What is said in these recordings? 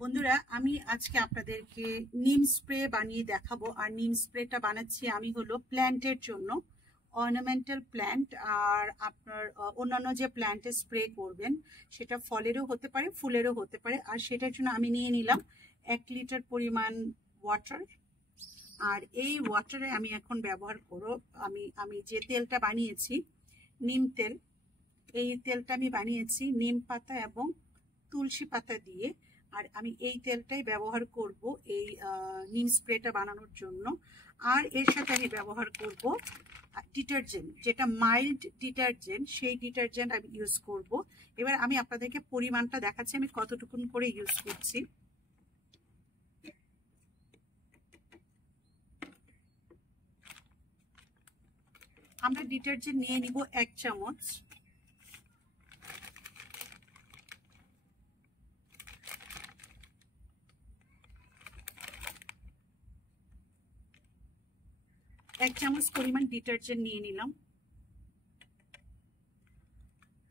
বন্ধুরা, আমি আজকে আপনাদেরকে নিম স্প্রে বানিয়ে দেখাবো। আর নিম স্প্রেটা বানাচ্ছি আমি হলো প্ল্যান্টের জন্য, অর্নামেন্টাল প্ল্যান্ট। আর আপনার অন্যান্য যে প্ল্যান্টে স্প্রে করবেন সেটা ফলেরও হতে পারে, ফুলেরও হতে পারে। আর সেটার জন্য আমি নিয়ে নিলাম 1 লিটার পরিমাণ ওয়াটার। আর এই ওয়াটারে আমি এখন ব্যবহার করব আমি যে তেলটা বানিয়েছি, নিম তেল। এই তেলটা আমি বানিয়েছি নিম পাতা এবং তুলসী পাতা দিয়ে। আর আমি এই তেলটাই ব্যবহার করব এই নিম স্প্রেটা বানানোর জন্য। আর এর সাথে আমি ব্যবহার করব ডিটারজেন্ট, যেটা মাইল্ড ডিটারজেন্ট, সেই ডিটারজেন্ট আমি ইউজ করব। এবার আমি আপনাদেরকে পরিমাণটা দেখাচ্ছি আমি কতটুকুন করে ইউজ করছি। আমরা ডিটারজেন্ট নিয়ে নিব 1 চামচ। এক চামচ পরিমাণ ডিটারজেন্ট নিয়ে নিলাম।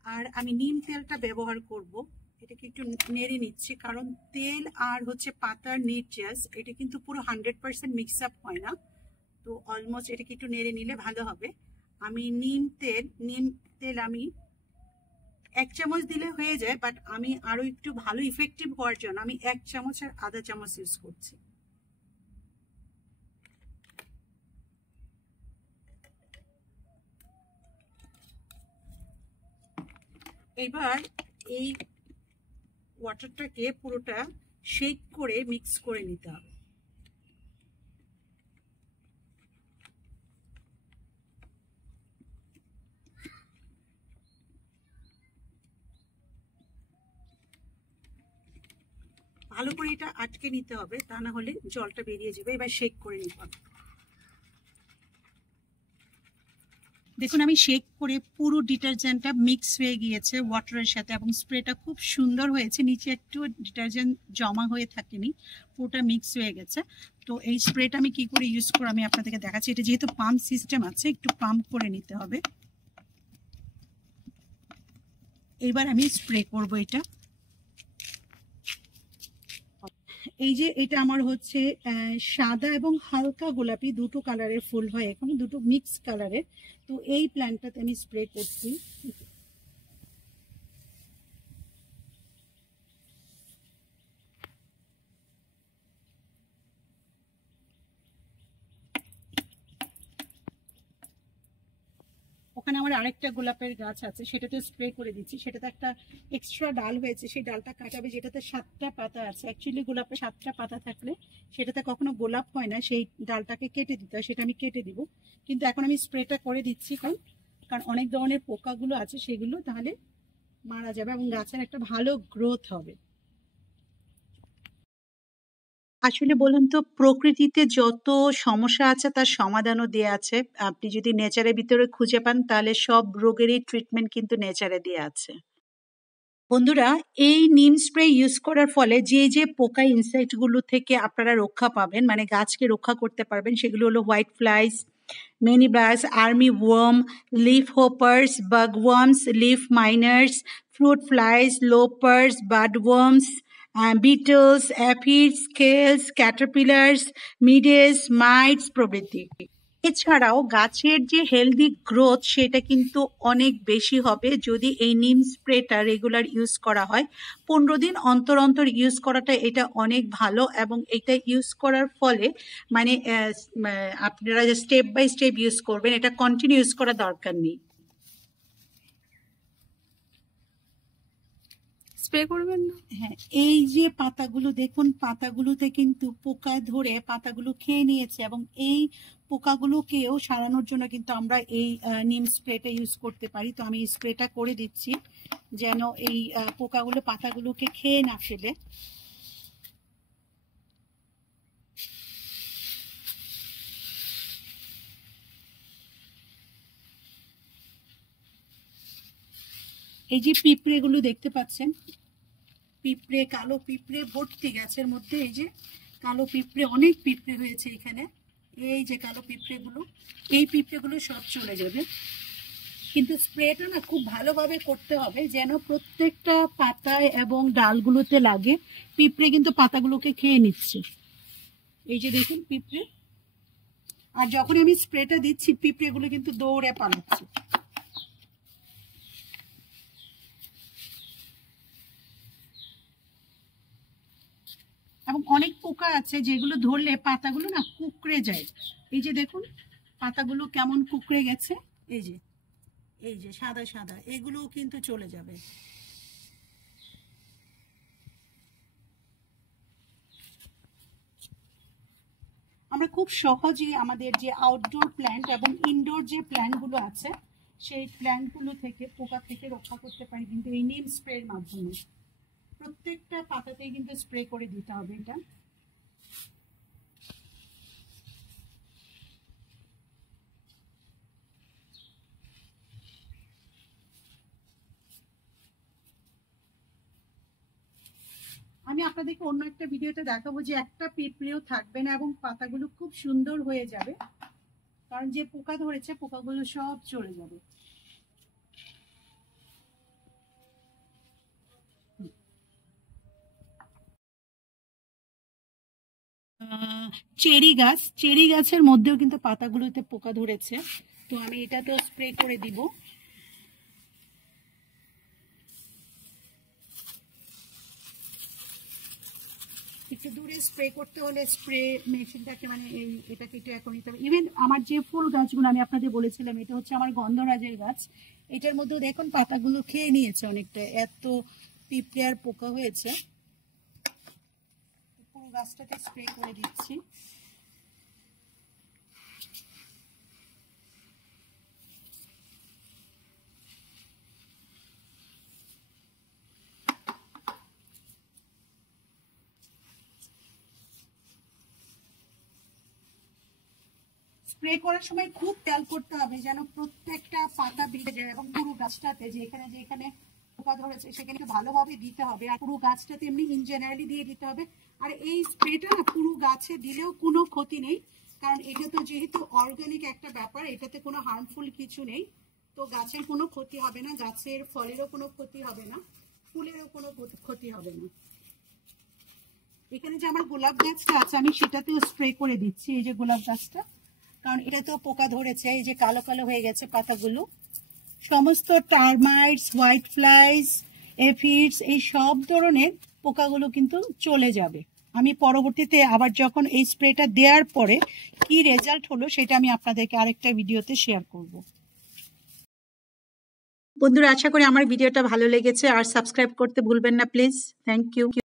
আর আমি নিম তেলটা ব্যবহার করব। এটাকে একটু নেড়ে নিচ্ছি, কারণ তেল আর হচ্ছে পাতার নিউট্রিয়েন্টস এটা কিন্তু পুরো 100% মিক্স আপ হয় না। তো অলমোস্ট এটাকে একটু নেড়ে নিলে ভালো হবে। আমি নিম তেল আমি 1 চামচ দিলে হয়ে যায়, বাট আমি আরো একটু ভালো ইফেক্টিভ হওয়ার জন্য আমি 1 চামচ আর আধা চামচ ইউজ করছি। এবার এই ওয়াটারটাকে পুরোটা শেক করে মিক্স করে নিতে হবে। ভালো করে এটা আটকে নিতে হবে, তা না হলে জলটা বেরিয়ে যাবে। এবার শেক করে নিতে হবে। দেখুন, আমি শেক করে পুরো ডিটারজেন্টটা মিক্স হয়ে গিয়েছে ওয়াটারের সাথে, এবং স্প্রেটা খুব সুন্দর হয়েছে। নিচে একটু ডিটারজেন্ট জমা হয়ে থাকেনি, পুরোটা মিক্স হয়ে গেছে। তো এই স্প্রেটা আমি কি করে ইউজ করব আমি আপনাদেরকে দেখাচ্ছি। এটা যেহেতু পাম্প সিস্টেম আছে, একটু পাম্প করে নিতে হবে। এইবার আমি স্প্রে করব এটা। এই যে এটা আমার হচ্ছে সাদা এবং হালকা গোলাপি দুটো কালারের ফুল হয়, এখন দুটো মিক্স কালারের। তো এই প্ল্যান্টটাতে আমি স্প্রে করছি। ওখানে আমার আরেকটা গোলাপের গাছ আছে, সেটাতে স্প্রে করে দিচ্ছি। সেটাতে একটা এক্সট্রা ডাল হয়েছে, সেই ডালটা কাটাবে, যেটাতে 7টা পাতা আছে। অ্যাকচুয়ালি গোলাপে 7টা পাতা থাকলে সেটাতে কখনো গোলাপ হয় না, সেই ডালটাকে কেটে দিতে হয়, সেটা আমি কেটে দিব। কিন্তু এখন আমি স্প্রেটা করে দিচ্ছি, কারণ অনেক ধরনের পোকাগুলো আছে, সেগুলো তাহলে মারা যাবে এবং গাছের একটা ভালো গ্রোথ হবে। আসলে বলুন তো, প্রকৃতিতে যত সমস্যা আছে তার সমাধানও দেয়া আছে। আপনি যদি নেচারের ভিতরে খুঁজে পান, তাহলে সব রোগেরই ট্রিটমেন্ট কিন্তু নেচারে দেয়া আছে। বন্ধুরা, এই নিম স্প্রে ইউজ করার ফলে যে যে পোকা ইনসেক্ট গুলো থেকে আপনারা রক্ষা পাবেন, মানে গাছকে রক্ষা করতে পারবেন, সেগুলো হলো white flies, mealy bugs, army worm, leaf hoppers, bag worms, leaf miners, fruit flies, loopers, bud worms, beetles, aphids, scales, caterpillars, midges, mites প্রভৃতি। এছাড়াও গাছের যে হেলদি গ্রোথ সেটা কিন্তু অনেক বেশি হবে যদি এই নিম স্প্রেটা রেগুলার ইউজ করা হয়। 15 দিন অন্তর অন্তর ইউজ করাটা এটা অনেক ভালো, এবং এটা ইউজ করার ফলে মানে আপনারা যে স্টেপ বাই স্টেপ ইউজ করবেন, এটা কন্টিনিউ ইউজ করার দরকার নেই। স্প্রে করবেন না? হ্যাঁ, এই যে পাতাগুলো দেখুন, পাতাগুলোতে কিন্তু পোকা ধরে পাতাগুলো খেয়ে নিয়েছে, এবং এই পোকাগুলোকেও সারানোর জন্য কিন্তু আমরা এই নিম স্প্রেটা ইউজ করতে পারি। তো আমি স্প্রেটা করে দিচ্ছি যেন এই পোকাগুলো পাতাগুলোকে খেয়ে না ফেলে। এই যে পিঁপড়েগুলো দেখতে পাচ্ছেন, পিঁপড়ে, কালো পিঁপড়ে ভর্তি গাছের মধ্যে। এই যে কালো পিঁপড়ে, অনেক পিঁপড়ে হয়েছে এখানে। এই যে কালো পিঁপড়েগুলো, এই পিঁপড়েগুলো সব চলে যাবে। কিন্তু স্প্রেটা না খুব ভালোভাবে করতে হবে যেন প্রত্যেকটা পাতায় এবং ডালগুলোতে লাগে। পিঁপড়ে কিন্তু পাতাগুলোকে খেয়ে নিচ্ছে, এই যে দেখুন পিঁপড়ে। আর যখন আমি স্প্রেটা দিচ্ছি পিঁপড়েগুলো কিন্তু দৌড়ে পালাচ্ছে। এবং অনেক পোকা আছে যেগুলো ধরলে পাতাগুলো না কুঁকড়ে যায়। এই যে দেখুন পাতাগুলো কেমন কুঁকড়ে গেছে, এই যে সাদা সাদা, এগুলোও কিন্তু চলে যাবে। আমরা খুব সহজে আমাদের যে আউটডোর প্ল্যান্ট এবং ইনডোর যে প্ল্যান্টগুলো আছে সেই প্ল্যান্টগুলো থেকে পোকা থেকে রক্ষা করতে পারি কিন্তু এই নিম স্প্রের মাধ্যমে। প্রত্যেকটা পাতাতেই কিন্তু স্প্রে করে দিতে হবে এটা। আমি আপনাদেরকে অন্য একটা ভিডিওতে দেখাবো যে একটা পিঁপড়েও থাকবে না এবং পাতাগুলো খুব সুন্দর হয়ে যাবে, কারণ যে পোকা ধরেছে পোকাগুলো সব চলে যাবে। চেরি গাছের মধ্যেও কিন্তু পাতাগুলোতে পোকা ধরেছে, তো আমি এটাতেও স্প্রে করে দিব। একটু দূরে স্প্রে করতে হলে স্প্রে মেশিনটাকে মানে এটাকে একটু এখন নিতে হবে। ইভেন আমার যে ফুল গাছগুলো আমি আপনাদের বলেছিলাম এটা হচ্ছে আমার গন্ধরাজের গাছ, এটার মধ্যে দেখুন পাতাগুলো খেয়ে নিয়েছে অনেকটা, এত পিঁপড়ে আর পোকা হয়েছে। পুরো গাছটাতে স্প্রে করে দিচ্ছি। স্প্রে করার সময় খুব খেয়াল করতে হবে যেন প্রত্যেকটা পাতা ভিজে যায় এবং পুরো গাছটাতে যেখানে যেখানে পোকা ধরেছে সেখানে ভালোভাবে দিতে হবে। আর পুরো গাছটাতে এমনি ইন জেনারেলি দিয়ে দিতে হবে। আর এই স্প্রেটা না পুরো গাছে দিলেও কোনো ক্ষতি নেই, কারণ এটা তো যেহেতু অর্গানিক একটা ব্যাপার, এটাতে কোনো হার্মফুল কিছু নেই, তো গাছের কোনো ক্ষতি হবে না, গাছের ফলেরও কোনো ক্ষতি হবে না, ফুলেরও কোনো ক্ষতি হবে না। এখানে যে আমার গোলাপ গাছটা আছে আমি সেটাতেও স্প্রে করে দিচ্ছি, এই যে গোলাপ গাছটা, কারণ এটাতেও পোকা ধরেছে, এই যে কালো কালো হয়ে গেছে পাতাগুলো। সমস্ত টার্মাইটস, হোয়াইট ফ্লাইস, এফিডস, এই সব ধরনের পোকাগুলো কিন্তু চলে যাবে। আমি পরবর্তীতে আবার যখন এই স্প্রেটা দেওয়ার পরে কি রেজাল্ট হলো সেটা আমি আপনাদেরকে আরেকটা ভিডিওতে শেয়ার করব। বন্ধুরা আশা করি আমার ভিডিওটা ভালো লেগেছে, আর সাবস্ক্রাইব করতে ভুলবেন না প্লিজ। Thank you.